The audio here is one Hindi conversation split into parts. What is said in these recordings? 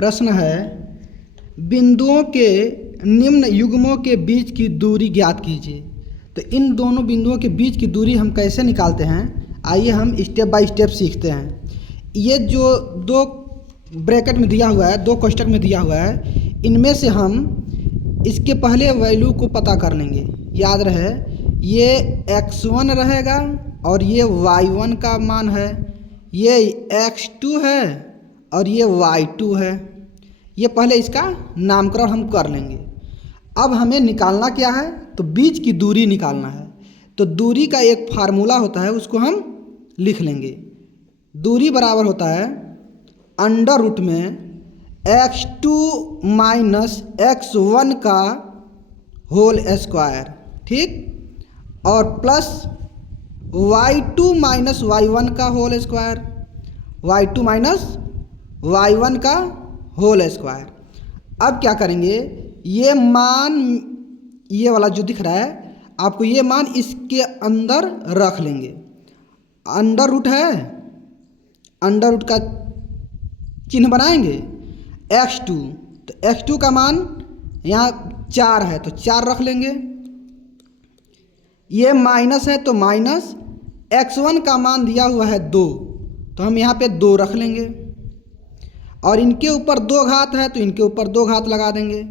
प्रश्न है बिंदुओं के निम्न युग्मों के बीच की दूरी ज्ञात कीजिए। तो इन दोनों बिंदुओं के बीच की दूरी हम कैसे निकालते हैं, आइए हम स्टेप बाय स्टेप सीखते हैं। ये जो दो ब्रैकेट में दिया हुआ है, दो कोष्टक में दिया हुआ है, इनमें से हम इसके पहले वैल्यू को पता कर लेंगे। याद रहे ये x1 रहेगा और ये y1 का मान है, ये x2 है और ये y2 है। ये पहले इसका नामकरण हम कर लेंगे। अब हमें निकालना क्या है, तो बीच की दूरी निकालना है। तो दूरी का एक फार्मूला होता है, उसको हम लिख लेंगे। दूरी बराबर होता है अंडर रूट में x2 माइनस x1 का होल स्क्वायर, ठीक, और प्लस y2 माइनस y1 का whole square, y2 minus y1 का होल स्क्वायर। अब क्या करेंगे, ये मान, ये वाला जो दिख रहा है आपको, ये मान इसके अंदर रख लेंगे। अंडर रूट है, अंडर रूट का चिन्ह बनाएंगे x2, तो x2 का मान यहाँ 4 है तो 4 रख लेंगे। ये माइनस है तो माइनस, x1 का मान दिया हुआ है 2, तो हम यहाँ पे 2 रख लेंगे। और इनके ऊपर 2 घात है तो इनके ऊपर 2 घात लगा देंगे।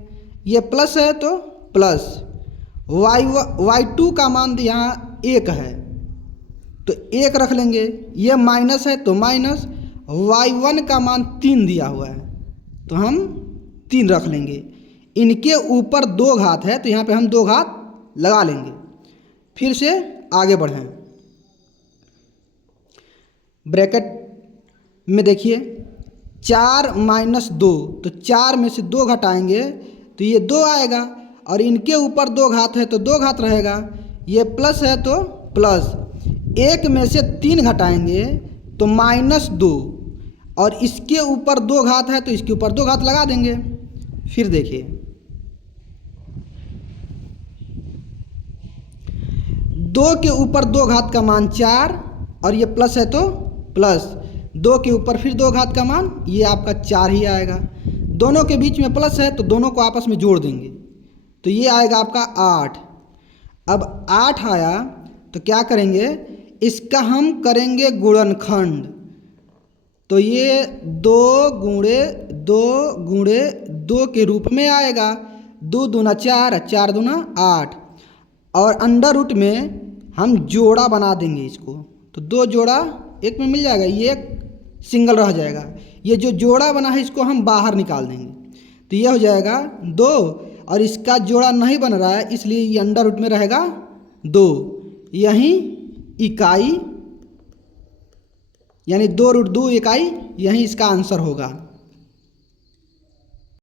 ये प्लस है तो प्लस, y2 का मान यहाँ 1 है तो 1 रख लेंगे। ये माइनस है तो माइनस, y1 का मान 3 दिया हुआ है तो हम 3 रख लेंगे। इनके ऊपर 2 घात है तो यहाँ पे हम 2 घात लगा लेंगे। फिर से आगे बढ़ें, ब्रैकेट में देखिए 4 माइनस 2, तो 4 में से 2 घटाएंगे तो ये 2 आएगा, और इनके ऊपर 2 घात है तो 2 घात रहेगा। ये प्लस है तो प्लस, 1 में से 3 घटाएंगे तो माइनस 2, और इसके ऊपर 2 घात है तो इसके ऊपर 2 घात लगा देंगे। फिर देखिए 2 के ऊपर 2 घात का मान 4, और ये प्लस है तो प्लस, 2 के ऊपर फिर 2 घात का मान, ये आपका 4 ही आएगा। दोनों के बीच में प्लस है तो दोनों को आपस में जोड़ देंगे तो ये आएगा आपका 8। अब 8 आया तो क्या करेंगे, इसका हम करेंगे गुणनखंड। तो ये 2 गुणे 2 गुणे 2 के रूप में आएगा। 2 दूना 4, 4 दूना 8, और अंडर रूट में हम जोड़ा बना देंगे इसको, तो 2 जोड़ा एक में मिल जाएगा, ये एक सिंगल रह जाएगा। ये जो जोड़ा बना है इसको हम बाहर निकाल देंगे तो ये हो जाएगा 2, और इसका जोड़ा नहीं बन रहा है इसलिए ये अंडर रूट में रहेगा 2। यहीं इकाई यानी 2 रूट 2 इकाई, यहीं इसका आंसर होगा।